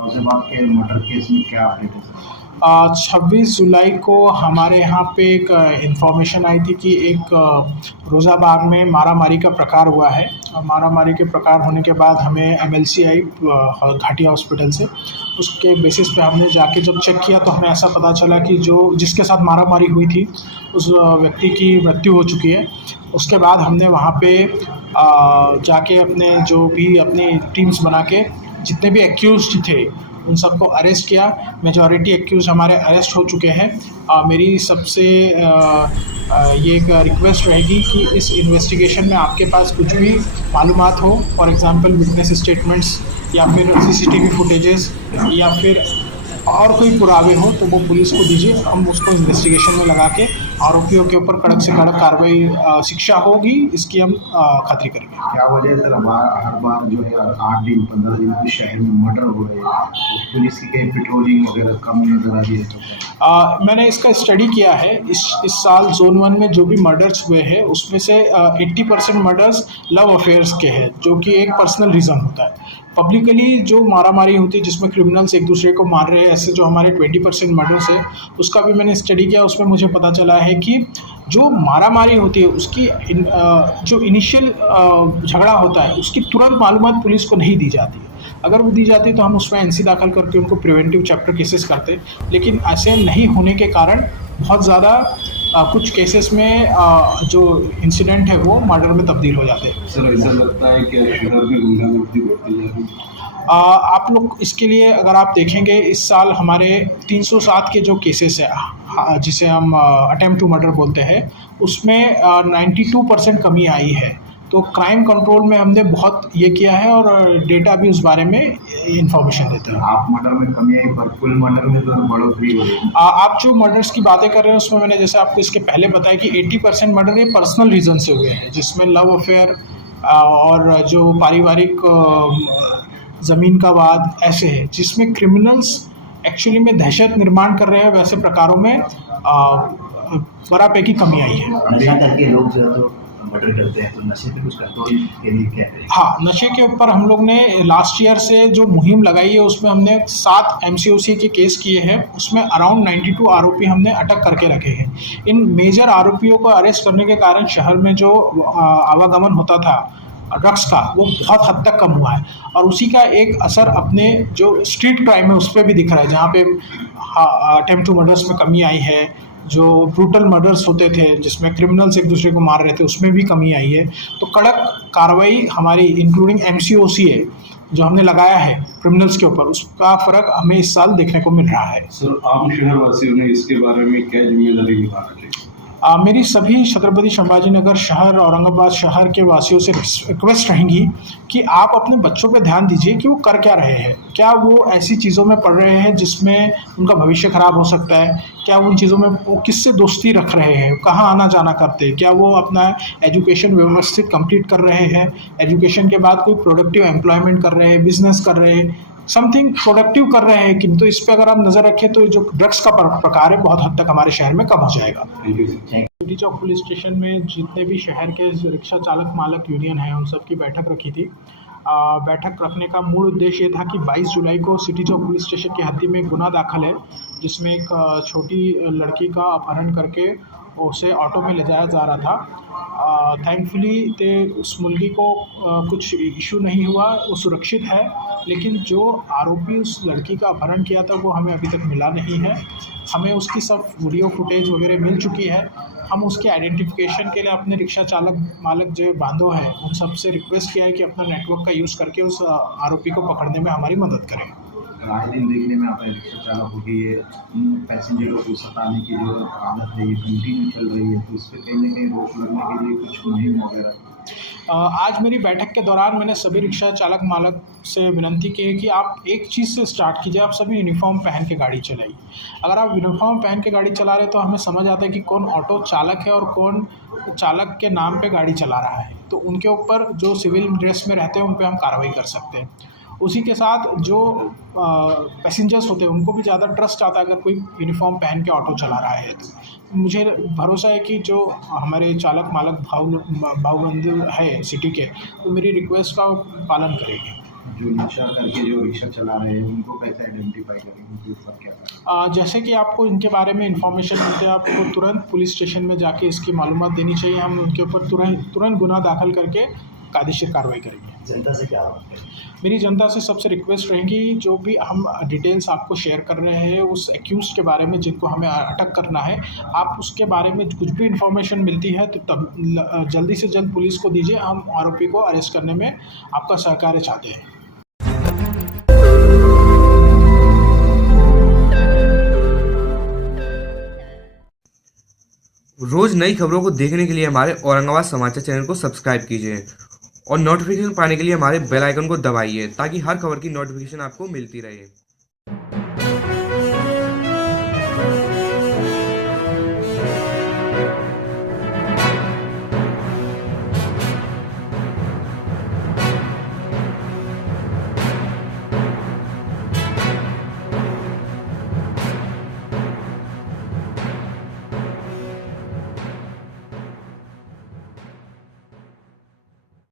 गाजियाबाद के murder case में क्या अपडेट है सर? 26 जुलाई को हमारे यहाँ पे एक इंफॉर्मेशन आई थी कि एक रोज़ाबाग में मारामारी का प्रकार हुआ है। और मारामारी के प्रकार होने के बाद हमें एमएलसी आई घाटिया हॉस्पिटल से। उसके बेसिस पे हमने जाके जब चेक किया तो हमें ऐसा पता चला कि जो जिसके साथ मारामारी हुई थी उस व्यक्ति की मृत्यु हो चुकी है। उसके बाद हमने वहाँ पे जाके अपनी टीम्स बना के जितने भी एक्यूज्ड थे उन सबको अरेस्ट किया। मेजॉरिटी एक्यूज हमारे अरेस्ट हो चुके हैं। मेरी सबसे ये एक रिक्वेस्ट रहेगी कि इस इन्वेस्टिगेशन में आपके पास कुछ भी मालूमात हो, फॉर एग्जांपल विटनेस स्टेटमेंट्स या फिर सीसीटीवी फुटेजेस या फिर और कोई पुरावे हो तो वो पुलिस को दीजिए। हम उसको इन्वेस्टिगेशन में लगा के आरोपियों के ऊपर कड़क से कड़क कार्रवाई शिक्षा होगी इसकी हम खातिरी करेंगे। क्या वजह है सर हर बार जो है 8 दिन 15 दिन कुछ शहर में मर्डर हो रहे हैं, तो पुलिस की कहीं पेट्रोलिंग वगैरह कम नजर आ रही है तो? मैंने इसका स्टडी किया है। इस साल जोन 1 में जो भी मर्डर्स हुए हैं उसमें से 80% मर्डर्स लव अफेयर्स के हैं, जो कि एक पर्सनल रीज़न होता है। पब्लिकली जो मारामारी होती है जिसमें क्रिमिनल्स एक दूसरे को मार रहे हैं, ऐसे जो हमारे 20% मर्डर्स है उसका भी मैंने स्टडी किया। उसमें मुझे पता चला है कि जो मारामारी होती है उसकी जो इनिशियल झगड़ा होता है उसकी तुरंत मालूमात पुलिस को नहीं दी जाती है। अगर वो दी जाती तो हम उसमें एनसी दाखिल करके उनको प्रिवेंटिव चैप्टर केसेस करते, लेकिन ऐसे नहीं होने के कारण बहुत ज़्यादा कुछ केसेस में जो इंसिडेंट है वो मर्डर में तब्दील हो जाते हैं। सर ऐसा लगता है कि शहर में गुंडागर्दी बढ़ती जा रही है? आप लोग इसके लिए अगर आप देखेंगे इस साल हमारे 307 के जो केसेस है जिसे हम अटेम्प्ट टू मर्डर बोलते हैं उसमें 92% कमी आई है। तो क्राइम कंट्रोल में हमने बहुत ये किया है और डेटा भी उस बारे में इंफॉर्मेशन देता है। आप मर्डर में कमी आई पर फुल मर्डर में तो बढ़ोतरी हो रही है। आप जो मर्डर्स की बातें कर रहे हैं उसमें मैंने जैसे आपको इसके पहले बताया कि 80% मर्डर ये पर्सनल रीज़न से हुए हैं, जिसमें लव अफेयर और जो पारिवारिक ज़मीन का वाद ऐसे है, जिसमें क्रिमिनल्स एक्चुअली में दहशत निर्माण कर रहे हैं। वैसे प्रकारों में बराबर की कमी आई है। नशा करके लोग जो है तो मर्डर करते हैं, तो नशे पे कुछ कंट्रोल के लिए क्या करें? हाँ, नशे के ऊपर हम लोग ने लास्ट ईयर से जो मुहिम लगाई है उसमें हमने 7 MCOC के केस किए हैं। उसमें अराउंड 92 आरोपी हमने अटक करके रखे हैं। इन मेजर आरोपियों को अरेस्ट करने के कारण शहर में जो आवागमन होता था ड्रग्स का वो बहुत हद तक कम हुआ है। और उसी का एक असर अपने जो स्ट्रीट क्राइम है उस पर भी दिख रहा है, जहाँ पे अटेम्प्ट टू मर्डर्स में कमी आई है। जो ब्रूटल मर्डर्स होते थे जिसमें क्रिमिनल्स एक दूसरे को मार रहे थे उसमें भी कमी आई है। तो कड़क कार्रवाई हमारी इंक्लूडिंग MCOC है जो हमने लगाया है क्रिमिनल्स के ऊपर, उसका फ़र्क हमें इस साल देखने को मिल रहा है। सर आम शहरवासियों ने इसके बारे में क्या जिम्मेदारी निभाना चाहिए? मेरी सभी छत्रपति संभाजीनगर शहर औरंगाबाद शहर के वासियों से रिक्वेस्ट रहेंगी कि आप अपने बच्चों पे ध्यान दीजिए कि वो कर क्या रहे हैं। क्या वो ऐसी चीज़ों में पढ़ रहे हैं जिसमें उनका भविष्य ख़राब हो सकता है? क्या उन चीज़ों में वो किससे दोस्ती रख रहे हैं? कहाँ आना जाना करते हैं? क्या वो अपना एजुकेशन व्यवस्थित कंप्लीट कर रहे हैं? एजुकेशन के बाद कोई प्रोडक्टिव एम्प्लॉयमेंट कर रहे हैं, बिजनेस कर रहे हैं, समथिंग प्रोडक्टिव कर रहे हैं? किंतु इस पर अगर आप नज़र रखें तो जो ड्रग्स का प्रकार है बहुत हद तक हमारे शहर में कम हो जाएगा। सिटी चौक पुलिस स्टेशन में जितने भी शहर के रिक्शा चालक मालक यूनियन हैं उन सब की बैठक रखी थी। बैठक रखने का मूल उद्देश्य ये था कि 22 जुलाई को सिटी चौक पुलिस स्टेशन की हद्दी में एक गुना दाखिल है जिसमें एक छोटी लड़की का अपहरण करके उसे ऑटो में ले जाया जा रहा था। थैंकफुली उस मुलगी को कुछ इशू नहीं हुआ, वो सुरक्षित है। लेकिन जो आरोपी उस लड़की का अपहरण किया था वो हमें अभी तक मिला नहीं है। हमें उसकी सब वीडियो फुटेज वगैरह मिल चुकी है। हम उसके आइडेंटिफिकेशन के लिए अपने रिक्शा चालक मालक जो बांधव हैं उन सब से रिक्वेस्ट किया है कि अपना नेटवर्क का यूज़ करके उस आरोपी को पकड़ने में हमारी मदद करें। आए दिन देखने में आता है रिक्शा चालकों की ये पैसेंजरों को सताने की जो आदत है ये कंटिन्यू चल रही है, तो इस पर कहीं ना कहीं रोक लगने के लिए कुछ मुहिम वगैरह? आज मेरी बैठक के दौरान मैंने सभी रिक्शा चालक मालक से विनंती की है कि आप एक चीज़ से स्टार्ट कीजिए, आप सभी यूनिफॉर्म पहन के गाड़ी चलाइए। अगर आप यूनिफॉर्म पहन के गाड़ी चला रहे हैं तो हमें समझ आता है कि कौन ऑटो चालक है और कौन चालक के नाम पे गाड़ी चला रहा है। तो उनके ऊपर जो सिविल ड्रेस में रहते हैं उन पे हम कार्रवाई कर सकते हैं। उसी के साथ जो पैसेंजर्स होते हैं उनको भी ज़्यादा ट्रस्ट आता है अगर कोई यूनिफॉर्म पहन के ऑटो चला रहा है। तो मुझे भरोसा है कि जो हमारे चालक मालक भाव बंधु है सिटी के, तो मेरी रिक्वेस्ट का पालन करेंगे। जो नशा करके जो रिक्शा चला रहे हैं उनको कैसे आइडेंटिफाई करें, उनके ऊपर क्या करें? जैसे कि आपको इनके बारे में इन्फॉर्मेशन मिलते हैं, आपको तुरंत पुलिस स्टेशन में जाके इसकी मालूमात देनी चाहिए। हम उनके ऊपर तुरंत गुनाह दाखिल करके कायदेशीर कार्रवाई करेंगे। जनता से क्या बात है? मेरी जनता से सबसे रिक्वेस्ट रहेगी, जो भी हम डिटेल्स आपको शेयर कर रहे हैं उस एक्यूज़ के बारे में जिनको हमें अटक करना है, आप उसके बारे में कुछ भी इन्फॉर्मेशन मिलती है तो तब जल्दी से जल्द पुलिस को दीजिए। हम आरोपी को अरेस्ट करने में आपका सहकार्य चाहते हैं। रोज नई खबरों को देखने के लिए हमारे औरंगाबाद समाचार चैनल को सब्सक्राइब कीजिए और नोटिफिकेशन पाने के लिए हमारे बेल आइकन को दबाइए ताकि हर खबर की नोटिफिकेशन आपको मिलती रहे।